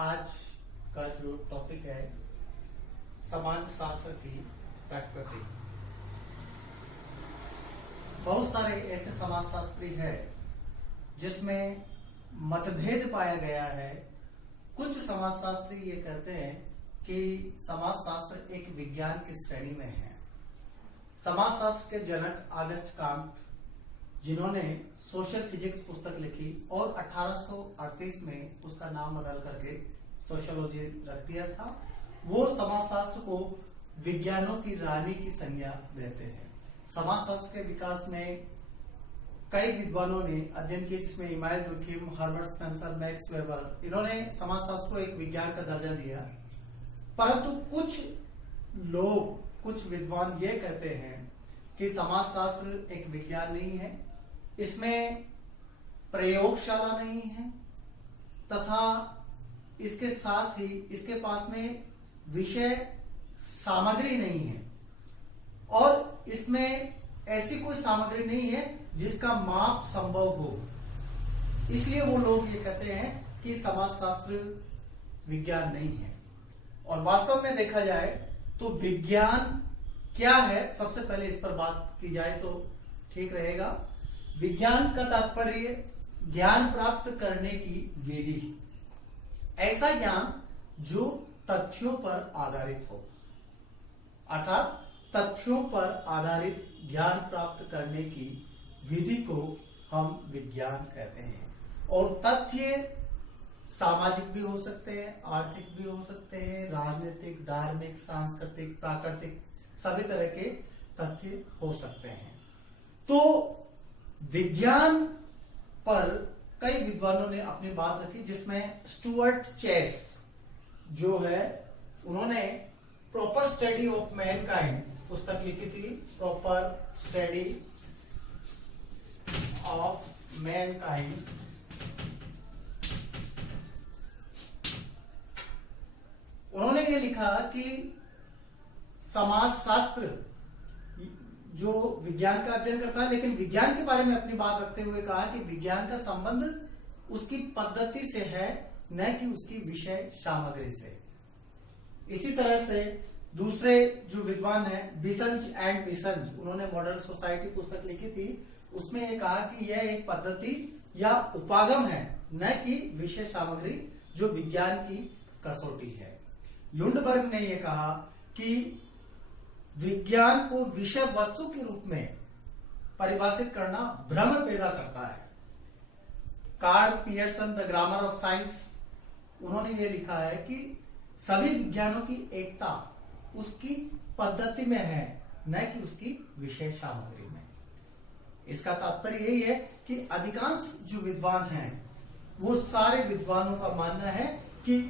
आज का जो टॉपिक है समाज शास्त्र की प्रकृति। बहुत सारे ऐसे समाजशास्त्री हैं जिसमें मतभेद पाया गया है। कुछ समाजशास्त्री ये कहते हैं कि समाजशास्त्र एक विज्ञान की श्रेणी में है। समाजशास्त्र के जनक ऑगस्ट कांट, जिन्होंने सोशल फिजिक्स पुस्तक लिखी और 1838 में उसका नाम बदल करके सोशियोलॉजी रख दिया था, वो समाजशास्त्र को विज्ञानों की रानी की संज्ञा देते हैं। समाजशास्त्र के विकास में कई विद्वानों ने अध्ययन किया, जिसमें Emmanuel Durkheim, Herbert Spencer, Max Weber, इन्होंने समाजशास्त्र को एक विज्ञान का दर्जा दिया। परंतु कुछ विद्वान ये कहते हैं कि समाजशास्त्र एक विज्ञान नहीं है, इसमें प्रयोगशाला नहीं है तथा इसके साथ ही इसके पास में विषय सामग्री नहीं है और इसमें ऐसी कोई सामग्री नहीं है जिसका माप संभव हो। इसलिए वो लोग ये कहते हैं कि समाजशास्त्र विज्ञान नहीं है। और वास्तव में देखा जाए तो विज्ञान क्या है, सबसे पहले इस पर बात की जाए तो ठीक रहेगा। विज्ञान का तात्पर्य ज्ञान प्राप्त करने की विधि, ऐसा ज्ञान जो तथ्यों पर आधारित हो, अर्थात तथ्यों पर आधारित ज्ञान प्राप्त करने की विधि को हम विज्ञान कहते हैं। और तथ्य सामाजिक भी हो सकते हैं, आर्थिक भी हो सकते हैं, राजनीतिक, धार्मिक, सांस्कृतिक, प्राकृतिक, सभी तरह के तथ्य हो सकते हैं। तो विज्ञान पर कई विद्वानों ने अपनी बात रखी, जिसमें स्टुअर्ट चेस जो है, उन्होंने प्रॉपर स्टडी ऑफ मैनकाइंड पुस्तक लिखी थी। प्रॉपर स्टडी ऑफ मैनकाइंड, उन्होंने ये लिखा कि समाजशास्त्र जो विज्ञान का अध्ययन करता है, लेकिन विज्ञान के बारे में अपनी बात रखते हुए कहा कि विज्ञान का संबंध उसकी पद्धति से है, न कि उसकी विषय सामग्री से। इसी तरह से दूसरे जो विद्वान हैं, बिसंज एंड बिसंज, उन्होंने मॉडर्न सोसाइटी पुस्तक लिखी थी। उसमें यह कहा कि यह एक पद्धति या उपागम है, न कि विषय सामग्री जो विज्ञान की कसौटी है। लुंडबर्ग ने यह कहा कि विज्ञान को विषय वस्तु के रूप में परिभाषित करना भ्रम पैदा करता है। Karl Pearson, the Grammar of Science, उन्होंने ये लिखा है कि सभी विज्ञानों की एकता उसकी पद्धति में है, न कि उसकी विषय सामग्री में। इसका तात्पर्य यही है कि अधिकांश जो विद्वान हैं, वो सारे विद्वानों का मानना है कि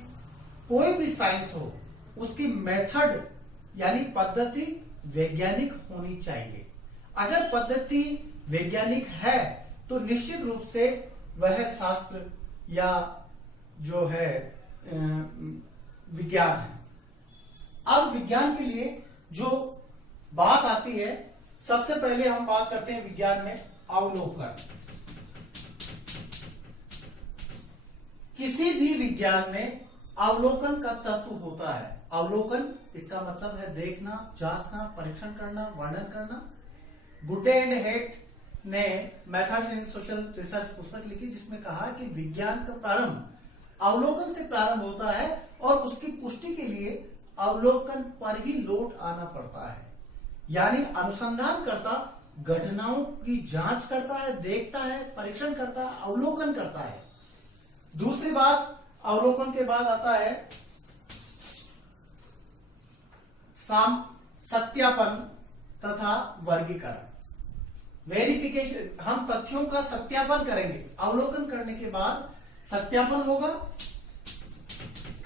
कोई भी साइंस हो, उसकी मेथड यानी पद्धति वैज्ञानिक होनी चाहिए। अगर पद्धति वैज्ञानिक है तो निश्चित रूप से वह शास्त्र या जो है विज्ञान है। अब विज्ञान के लिए जो बात आती है, सबसे पहले हम बात करते हैं विज्ञान में अवलोकन। किसी भी विज्ञान में अवलोकन का तत्व होता है। अवलोकन इसका मतलब है देखना, जांचना, परीक्षण करना, वर्णन करना। गुटे एंड हेट ने मेथड्स इन सोशल रिसर्च पुस्तक लिखी, जिसमें कहा कि विज्ञान का प्रारंभ अवलोकन से प्रारंभ होता है और उसकी पुष्टि के लिए अवलोकन पर ही लौट आना पड़ता है। यानी अनुसंधान करता घटनाओं की जांच करता है, देखता है, परीक्षण करता है, अवलोकन करता है। दूसरी बात, अवलोकन के बाद आता है सत्यापन तथा वर्गीकरण, वेरिफिकेशन। हम तथ्यों का सत्यापन करेंगे, अवलोकन करने के बाद सत्यापन होगा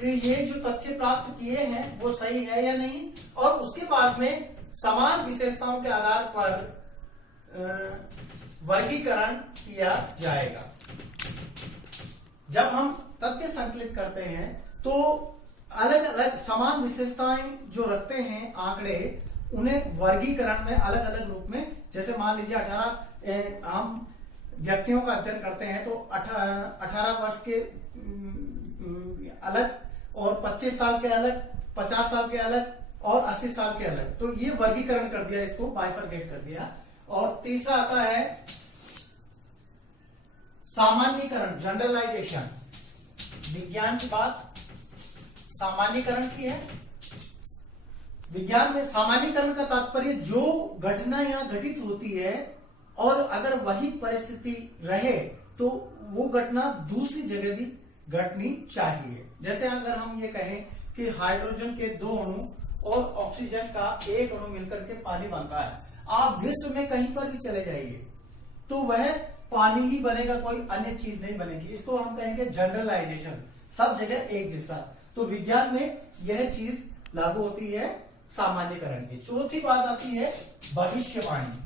कि ये जो तथ्य प्राप्त किए हैं वो सही है या नहीं, और उसके बाद में समान विशेषताओं के आधार पर वर्गीकरण किया जाएगा। जब हम तथ्य संकलित करते हैं तो अलग अलग समान विशेषताएं जो रखते हैं आंकड़े, उन्हें वर्गीकरण में अलग अलग रूप में, जैसे मान लीजिए 18 हम व्यक्तियों का अध्ययन करते हैं तो 18 वर्ष के अलग, और 25 साल के अलग, 50 साल के अलग और 80 साल के अलग। तो ये वर्गीकरण कर दिया, इसको बाइफरकेट कर दिया। और तीसरा आता है सामान्यीकरण, जनरलाइजेशन। विज्ञान की बात सामान्यीकरण की है। विज्ञान में सामान्यीकरण का तात्पर्य जो घटना यहां घटित होती है और अगर वही परिस्थिति रहे तो वो घटना दूसरी जगह भी घटनी चाहिए। जैसे अगर हम ये कहें कि हाइड्रोजन के 2 अणु और ऑक्सीजन का 1 अणु मिलकर के पानी बनता है, आप विश्व में कहीं पर भी चले जाइए तो वह पानी ही बनेगा, कोई अन्य चीज नहीं बनेगी। इसको हम कहेंगे जनरलाइजेशन, सब जगह एक जैसा। तो विज्ञान में यह चीज लागू होती है सामान्यकरण की। चौथी बात आती है भविष्यवाणी।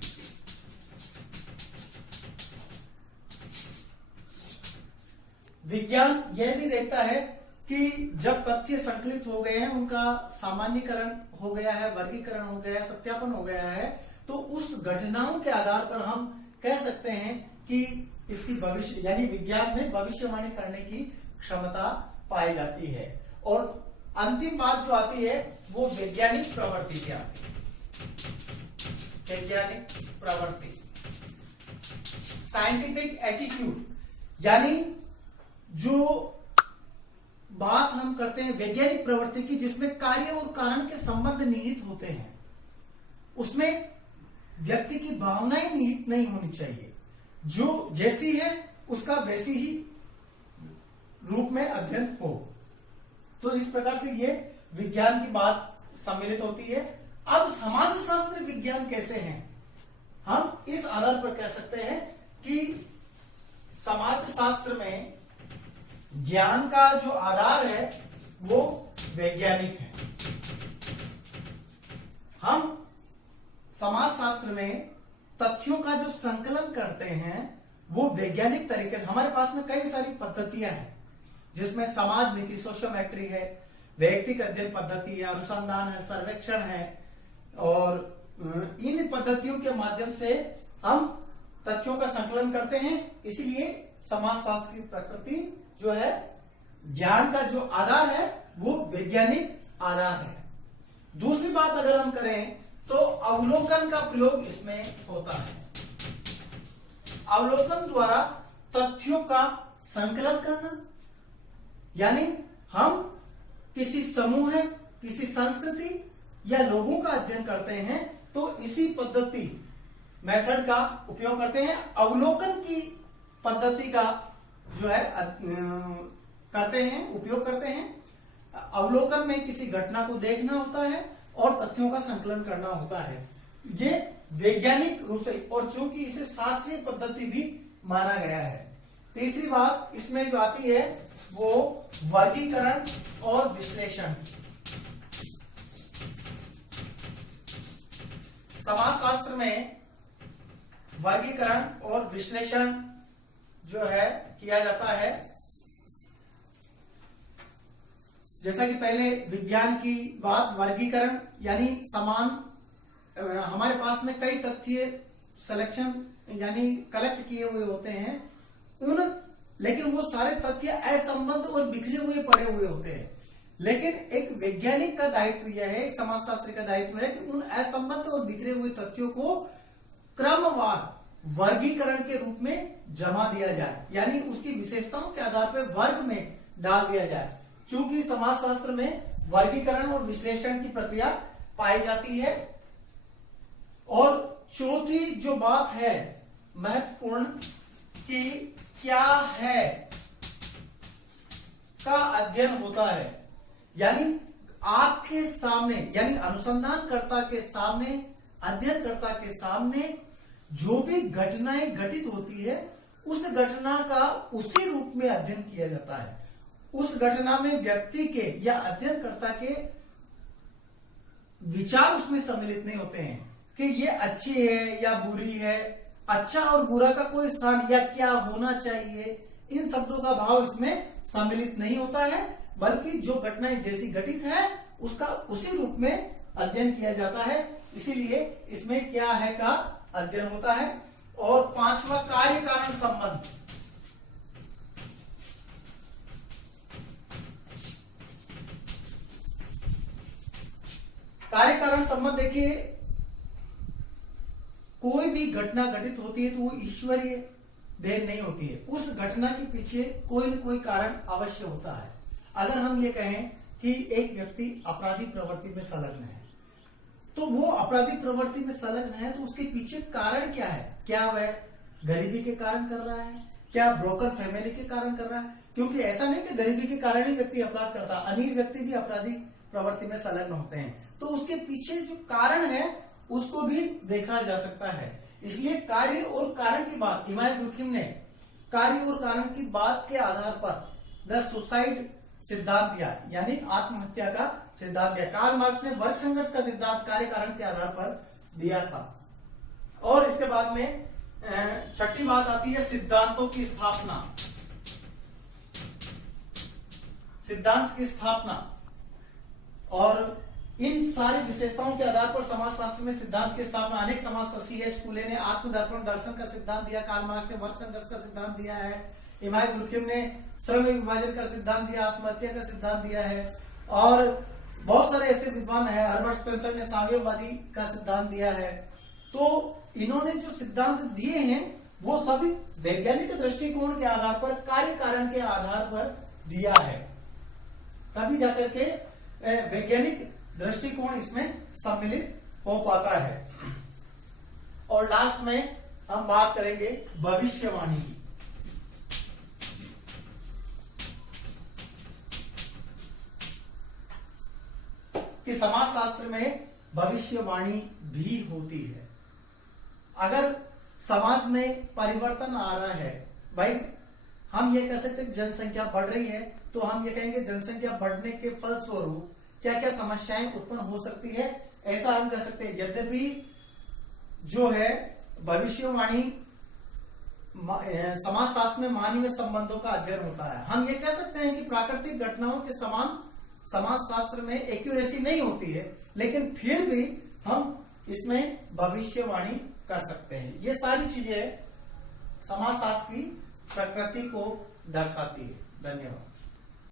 विज्ञान यह भी देखता है कि जब तथ्य संकलित हो गए हैं, उनका सामान्यकरण हो गया है, वर्गीकरण हो गया है, सत्यापन हो गया है, तो उस घटनाओं के आधार पर हम कह सकते हैं कि इसकी भविष्य, यानी विज्ञान में भविष्यवाणी करने की क्षमता पाई जाती है। और अंतिम बात जो आती है वो वैज्ञानिक प्रवृत्ति की आती है। वैज्ञानिक प्रवृत्ति, साइंटिफिक एटीट्यूड, यानी जो बात हम करते हैं वैज्ञानिक प्रवृत्ति की, जिसमें कार्य और कारण के संबंध निहित होते हैं, उसमें व्यक्ति की भावनाएं निहित नहीं होनी चाहिए। जो जैसी है उसका वैसी ही रूप में अध्ययन हो। तो इस प्रकार से ये विज्ञान की बात सम्मिलित होती है। अब समाजशास्त्र विज्ञान कैसे हैं, हम इस आधार पर कह सकते हैं कि समाजशास्त्र में ज्ञान का जो आधार है वो वैज्ञानिक है। हम समाजशास्त्र में तथ्यों का जो संकलन करते हैं वो वैज्ञानिक तरीके से, हमारे पास में कई सारी पद्धतियां हैं जिसमें समाज नीति, सोशियोमेट्री है, व्यक्तिगत अध्ययन पद्धति है, अनुसंधान है, सर्वेक्षण है, और इन पद्धतियों के माध्यम से हम तथ्यों का संकलन करते हैं। इसीलिए समाजशास्त्र की प्रकृति जो है, ज्ञान का जो आधार है वो वैज्ञानिक आधार है। दूसरी बात अगर हम करें तो अवलोकन का प्रयोग इसमें होता है। अवलोकन द्वारा तथ्यों का संकलन करना, यानी हम किसी समूह है, किसी संस्कृति या लोगों का अध्ययन करते हैं तो इसी पद्धति, मेथड का उपयोग करते हैं। अवलोकन की पद्धति का जो है करते हैं, उपयोग करते हैं। अवलोकन में किसी घटना को देखना होता है और तथ्यों का संकलन करना होता है। ये वैज्ञानिक रूप से, और चूंकि इसे शास्त्रीय पद्धति भी माना गया है। तीसरी बात इसमें जो आती है वो वर्गीकरण और विश्लेषण। समाजशास्त्र में वर्गीकरण और विश्लेषण जो है किया जाता है। जैसा कि पहले विज्ञान की बात, वर्गीकरण यानी समान, हमारे पास में कई तथ्य सिलेक्शन यानी कलेक्ट किए हुए होते हैं, लेकिन वो सारे तथ्य असंबद्ध और बिखरे हुए पड़े हुए होते हैं। लेकिन एक वैज्ञानिक का दायित्व यह है, एक समाजशास्त्री का दायित्व है कि उन असंबद्ध और बिखरे हुए तथ्यों को क्रमवार वर्गीकरण के रूप में जमा दिया जाए, यानी उसकी विशेषताओं के आधार पर वर्ग में डाल दिया जाए। चूंकि समाजशास्त्र में वर्गीकरण और विश्लेषण की प्रक्रिया पाई जाती है। और चौथी जो बात है महत्वपूर्ण कि क्या है का अध्ययन होता है, यानी आपके सामने, यानी अनुसंधानकर्ता के सामने, अध्ययनकर्ता के सामने जो भी घटनाएं घटित होती है उस घटना का उसी रूप में अध्ययन किया जाता है। उस घटना में व्यक्ति के या अध्ययनकर्ता के विचार उसमें सम्मिलित नहीं होते हैं कि ये अच्छी है या बुरी है, अच्छा और बुरा का कोई स्थान या क्या होना चाहिए, इन शब्दों का भाव इसमें सम्मिलित नहीं होता है, बल्कि जो घटनाएं जैसी घटित है उसका उसी रूप में अध्ययन किया जाता है। इसीलिए इसमें क्या है का अध्ययन होता है। और पांचवा कार्य कारण संबंध। कार्य कारण संबंध देखिए, कोई भी घटना घटित होती है तो वो ईश्वरीय देन नहीं होती है, उस घटना के पीछे कोई न कोई कारण अवश्य होता है। अगर हम ये कहें कि एक व्यक्ति आपराधिक प्रवृत्ति में संलग्न है, तो वो आपराधिक प्रवृत्ति में संलग्न है तो उसके पीछे कारण क्या है? क्या वह गरीबी के कारण कर रहा है? क्या ब्रोकन फैमिली के कारण कर रहा है? क्योंकि ऐसा नहीं कि गरीबी के कारण ही व्यक्ति अपराध करता, अमीर व्यक्ति भी आपराधिक प्रवृत्ति में संलग्न होते हैं। तो उसके पीछे जो कारण है उसको भी देखा जा सकता है। इसलिए कार्य और कारण की बात, इमाम दुर्खिम ने कार्य और कारण की बात के आधार पर द सुसाइड सिद्धांत दिया, यानी आत्महत्या का सिद्धांत दिया। कार्ल मार्क्स ने वर्ग संघर्ष का सिद्धांत कार्य कारण के आधार पर दिया था। और इसके बाद में छठी बात आती है सिद्धांतों की स्थापना। सिद्धांत की स्थापना, और इन सारी विशेषताओं के आधार पर समाजशास्त्र में सिद्धांत की स्थापना अनेक समाजशास्त्री C.H. फुले ने आत्मदर्पण दर्शन का सिद्धांत दिया, कार्ल मार्क्स ने वर्ग संघर्ष का सिद्धांत दिया है, इमाम दुर्खिम ने श्रम विभाजन का सिद्धांत दिया, आत्महत्या का सिद्धांत दिया है, और बहुत सारे ऐसे विद्वान हैं, हर्बर्ट स्पेंसर ने साम्यवादी का सिद्धांत दिया है। तो इन्होंने जो सिद्धांत दिए हैं वो सभी वैज्ञानिक दृष्टिकोण के आधार पर, कार्य कारण के आधार पर दिया है, तभी जाकर के वैज्ञानिक दृष्टिकोण इसमें सम्मिलित हो पाता है। और लास्ट में हम बात करेंगे भविष्यवाणी की। कि समाजशास्त्र में भविष्यवाणी भी होती है। अगर समाज में परिवर्तन आ रहा है, भाई हम ये कह सकते हैं जनसंख्या बढ़ रही है, तो हम ये कहेंगे जनसंख्या बढ़ने के फलस्वरूप क्या क्या समस्याएं उत्पन्न हो सकती है, ऐसा हम कह सकते हैं। यद्यपि जो है भविष्यवाणी समाजशास्त्र में मानवीय संबंधों का अध्ययन होता है। हम ये कह सकते हैं कि प्राकृतिक घटनाओं के समान समाजशास्त्र में एक्यूरेसी नहीं होती है, लेकिन फिर भी हम इसमें भविष्यवाणी कर सकते हैं। ये सारी चीजें समाजशास्त्र की प्रकृति को दर्शाती है। धन्यवाद।